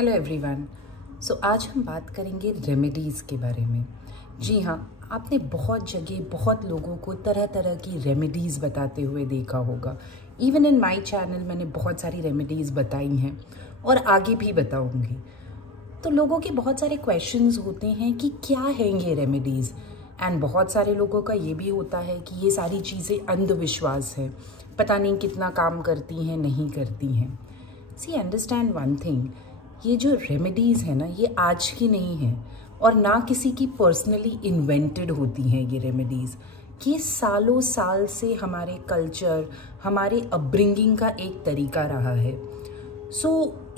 Hello everyone. आज हम बात करेंगे रेमेडीज़ के बारे में। जी हाँ, आपने बहुत जगह बहुत लोगों को तरह तरह की रेमेडीज़ बताते हुए देखा होगा। इवन इन माय चैनल मैंने बहुत सारी रेमेडीज़ बताई हैं और आगे भी बताऊंगी। तो लोगों के बहुत सारे क्वेश्चंस होते हैं कि क्या है ये रेमेडीज़, एंड बहुत सारे लोगों का ये भी होता है कि ये सारी चीज़ें अंधविश्वास है, पता नहीं कितना काम करती हैं नहीं करती हैं। सी अंडरस्टैंड वन थिंग, ये जो रेमेडीज़ है ना, ये आज की नहीं है और ना किसी की पर्सनली इन्वेंटेड होती हैं ये रेमेडीज़। ये सालों साल से हमारे कल्चर, हमारे अपब्रिंगिंग का एक तरीका रहा है।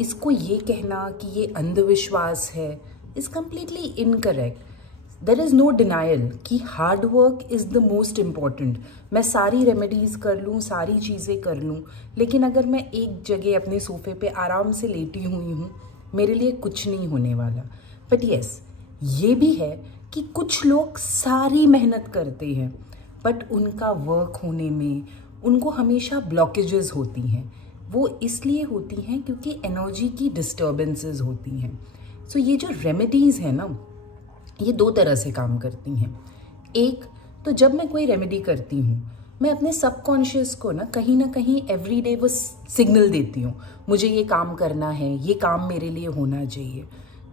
इसको ये कहना कि ये अंधविश्वास है is completely incorrect. There is no denial कि hard work is the most important. मैं सारी रेमेडीज़ कर लूँ, सारी चीज़ें कर लूँ, लेकिन अगर मैं एक जगह अपने सोफे पे आराम से लेटी हुई हूँ, मेरे लिए कुछ नहीं होने वाला। बट येस, ये भी है कि कुछ लोग सारी मेहनत करते हैं बट उनका वर्क होने में उनको हमेशा ब्लॉकेजेस होती हैं। वो इसलिए होती हैं क्योंकि एनर्जी की डिस्टर्बेंसेस होती हैं। ये जो रेमेडीज़ है ना, ये दो तरह से काम करती हैं। एक तो जब मैं कोई रेमेडी करती हूँ, मैं अपने सबकॉन्शियस को ना कहीं एवरीडे वो सिग्नल देती हूँ, मुझे ये काम करना है, ये काम मेरे लिए होना चाहिए।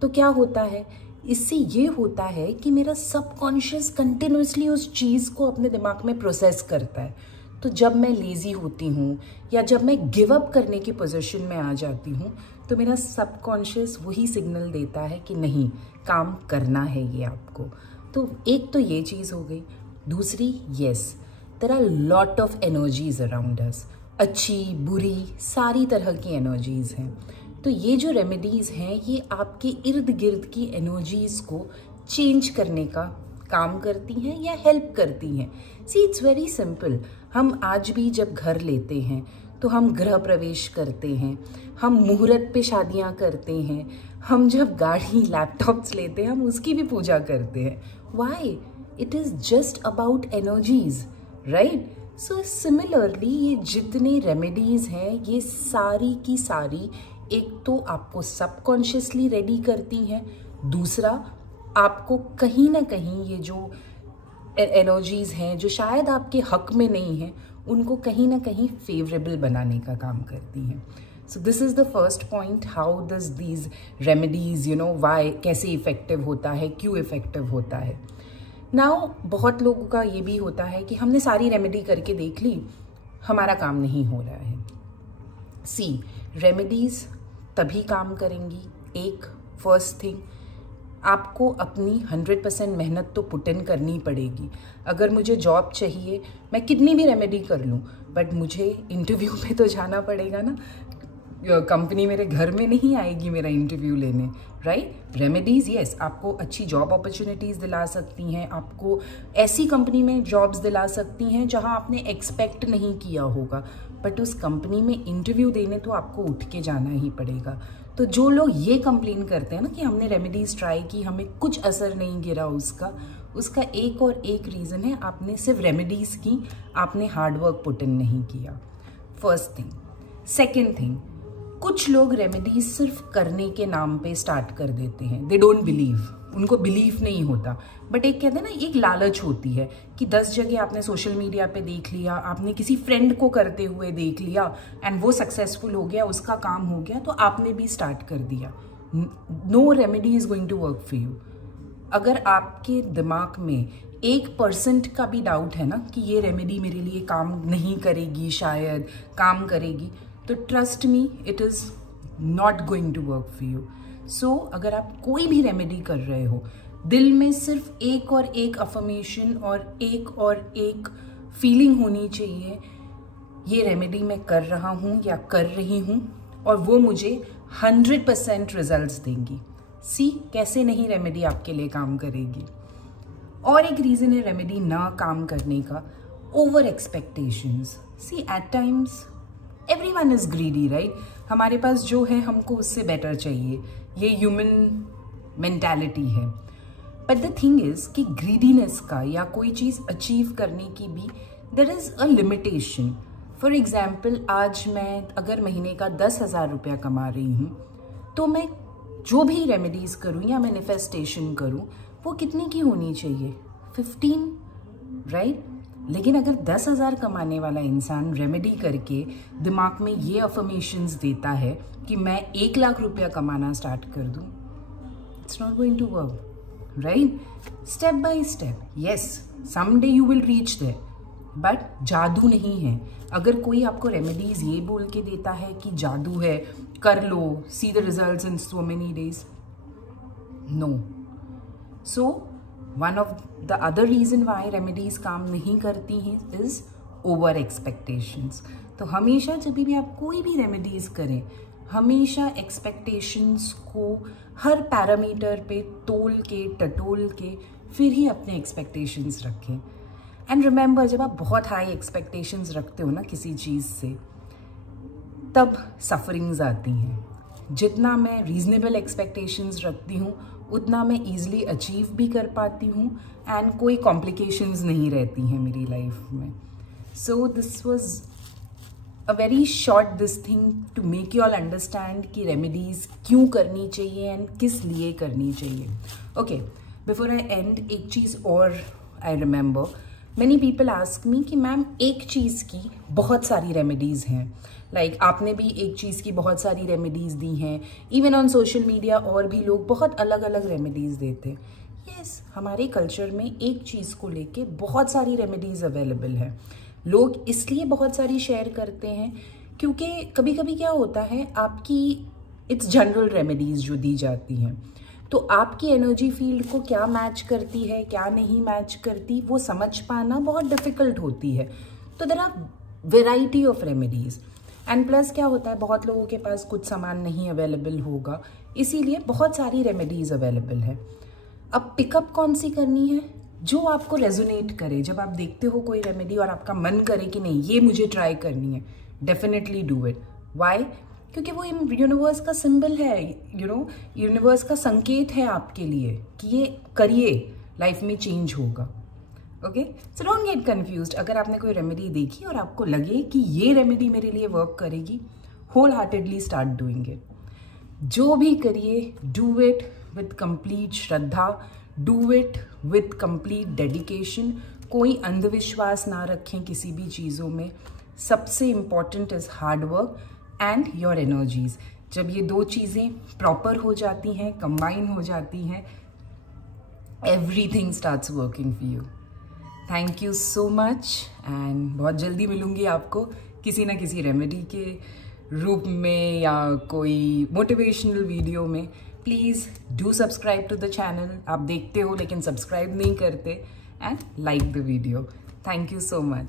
तो क्या होता है, इससे ये होता है कि मेरा सबकॉन्शियस कंटिन्यूसली उस चीज़ को अपने दिमाग में प्रोसेस करता है। तो जब मैं लेज़ी होती हूँ या जब मैं गिव अप करने की पोजीशन में आ जाती हूँ, तो मेरा सबकॉन्शियस वही सिग्नल देता है कि नहीं, काम करना है ये आपको। तो एक तो ये चीज़ हो गई। दूसरी, yes, there are lot of energies around us, अच्छी बुरी सारी तरह की एनर्जीज हैं। तो ये जो रेमेडीज़ हैं, ये आपके इर्द गिर्द की एनर्जीज़ को चेंज करने का काम करती हैं या हेल्प करती हैं। See it's very simple. हम आज भी जब घर लेते हैं तो हम गृह प्रवेश करते हैं, हम मुहूर्त पे शादियां करते हैं, हम जब गाड़ी लैपटॉप्स लेते हैं हम उसकी भी पूजा करते हैं। Why? It is just about energies, right? So similarly ये जितने रेमेडीज़ हैं, ये सारी की सारी एक तो आपको सबकॉन्शियसली रेडी करती हैं, दूसरा आपको कहीं ना कहीं ये जो एनर्जीज़ हैं जो शायद आपके हक में नहीं हैं, उनको कहीं ना कहीं फेवरेबल बनाने का काम करती हैं। So this is the first point, how does these remedies why, कैसे इफ़ेक्टिव होता है, क्यों इफ़ेक्टिव होता है। नाउ बहुत लोगों का ये भी होता है कि हमने सारी रेमेडी करके देख ली, हमारा काम नहीं हो रहा है। सी, रेमेडीज़ तभी काम करेंगी, एक फर्स्ट थिंग, आपको अपनी 100% मेहनत तो पुट इन करनी पड़ेगी। अगर मुझे जॉब चाहिए, मैं कितनी भी रेमेडी कर लूँ, बट मुझे इंटरव्यू पे तो जाना पड़ेगा ना। कंपनी मेरे घर में नहीं आएगी मेरा इंटरव्यू लेने, राइट? रेमेडीज़ येस, आपको अच्छी जॉब अपॉर्चुनिटीज़ दिला सकती हैं, आपको ऐसी कंपनी में जॉब्स दिला सकती हैं जहां आपने एक्सपेक्ट नहीं किया होगा, बट उस कंपनी में इंटरव्यू देने तो आपको उठ के जाना ही पड़ेगा। तो जो लोग ये कंप्लेन करते हैं ना कि हमने रेमेडीज़ ट्राई की, हमें कुछ असर नहीं गिरा, उसका एक और एक रीज़न है, आपने सिर्फ रेमेडीज़ की, आपने हार्डवर्क पुट इन नहीं किया। First thing. सेकेंड थिंग, कुछ लोग रेमेडीज सिर्फ करने के नाम पे स्टार्ट कर देते हैं। दे डोंट बिलीव, उनको बिलीव नहीं होता, बट एक कहते हैं ना, एक लालच होती है कि 10 जगह आपने सोशल मीडिया पे देख लिया, आपने किसी फ्रेंड को करते हुए देख लिया एंड वो सक्सेसफुल हो गया, उसका काम हो गया, तो आपने भी स्टार्ट कर दिया। No remedy is going to work for you. अगर आपके दिमाग में 1% का भी डाउट है ना कि ये रेमेडी मेरे लिए काम नहीं करेगी, शायद काम करेगी, तो trust me, it is not going to work for you. So अगर आप कोई भी रेमेडी कर रहे हो, दिल में सिर्फ एक और एक अफर्मेशन और एक फीलिंग होनी चाहिए, ये रेमेडी मैं कर रहा हूँ या कर रही हूँ और वो मुझे 100% रिजल्ट्स देंगी। सी कैसे नहीं रेमेडी आपके लिए काम करेगी। और एक रीज़न है रेमेडी ना काम करने का, over expectations. See at times everyone is greedy, right? हमारे पास जो है हमको उससे बेटर चाहिए, ये ह्यूमन मेंटालिटी है। बट द थिंग इज कि ग्रीडीनेस का या कोई चीज़ अचीव करने की भी there is a limitation. For example, आज मैं अगर महीने का 10,000 रुपया कमा रही हूँ, तो मैं जो भी रेमेडीज़ करूँ या मैनिफेस्टेशन करूँ वो कितने की होनी चाहिए? 15, राइट? लेकिन अगर 10,000 कमाने वाला इंसान रेमेडी करके दिमाग में ये अफर्मेशंस देता है कि मैं 1 लाख रुपया कमाना स्टार्ट कर दूँ, it's not going to work, right? Step by step, yes, someday you will reach there, but जादू नहीं है। अगर कोई आपको रेमेडीज ये बोल के देता है कि जादू है, कर लो, see the results in so many days, no. So one of the other reason why remedies काम नहीं करती हैं इज ओवर एक्सपेक्टेशंस। तो हमेशा जब भी आप कोई भी रेमेडीज करें, हमेशा एक्सपेक्टेशंस को हर पैरामीटर पे तोल के टटोल के फिर ही अपने एक्सपेक्टेशंस रखें। एंड रिमेंबर, जब आप बहुत हाई एक्सपेक्टेशंस रखते हो ना किसी चीज़ से, तब सफरिंग्स आती हैं। जितना मैं रीजनेबल एक्सपेक्टेशंस रखती हूँ उतना मैं ईजिली अचीव भी कर पाती हूँ एंड कोई कॉम्प्लिकेशंस नहीं रहती हैं मेरी लाइफ में। So this was a very short this thing to make you all understand कि रेमेडीज़ क्यों करनी चाहिए एंड किस लिए करनी चाहिए। ओके, बिफोर आई एंड, एक चीज़ और I remember, many people ask me कि मैम एक चीज़ की बहुत सारी रेमेडीज़ हैं, लाइक आपने भी एक चीज़ की बहुत सारी रेमेडीज़ दी हैं, इवन ऑन सोशल मीडिया और भी लोग बहुत अलग अलग रेमेडीज़ देते हैं। यस, हमारे कल्चर में एक चीज़ को लेके बहुत सारी रेमेडीज़ अवेलेबल है। लोग इसलिए बहुत सारी शेयर करते हैं क्योंकि कभी कभी क्या होता है, आपकी इट्स जनरल रेमेडीज़ जो दी जाती हैं, तो आपकी एनर्जी फील्ड को क्या मैच करती है, क्या नहीं मैच करती, वो समझ पाना बहुत डिफ़िकल्ट होती है। तो there are variety of remedies and plus क्या होता है, बहुत लोगों के पास कुछ सामान नहीं अवेलेबल होगा, इसीलिए बहुत सारी रेमेडीज़ अवेलेबल है। अब पिकअप कौन सी करनी है? जो आपको रेजोनेट करे। जब आप देखते हो कोई रेमेडी और आपका मन करे कि नहीं ये मुझे ट्राई करनी है, डेफिनेटली डू इट। वाई? क्योंकि वो यूनिवर्स का सिंबल है, यूनिवर्स का संकेत है आपके लिए कि ये करिए, लाइफ में चेंज होगा। Okay, so don't get confused. अगर आपने कोई रेमेडी देखी और आपको लगे कि ये रेमेडी मेरे लिए वर्क करेगी, whole heartedly start doing it. जो भी करिए, डू इट विथ कंप्लीट श्रद्धा, do it with complete dedication. कोई अंधविश्वास ना रखें किसी भी चीज़ों में। सबसे important is hard work and your energies. जब ये दो चीज़ें प्रॉपर हो जाती हैं, कंबाइन हो जाती हैं, everything starts working for you. Thank you so much and बहुत जल्दी मिलूंगी आपको किसी ना किसी रेमेडी के रूप में या कोई मोटिवेशनल वीडियो में। Please do subscribe to the channel. आप देखते हो लेकिन सब्सक्राइब नहीं करते, and like the video. Thank you so much.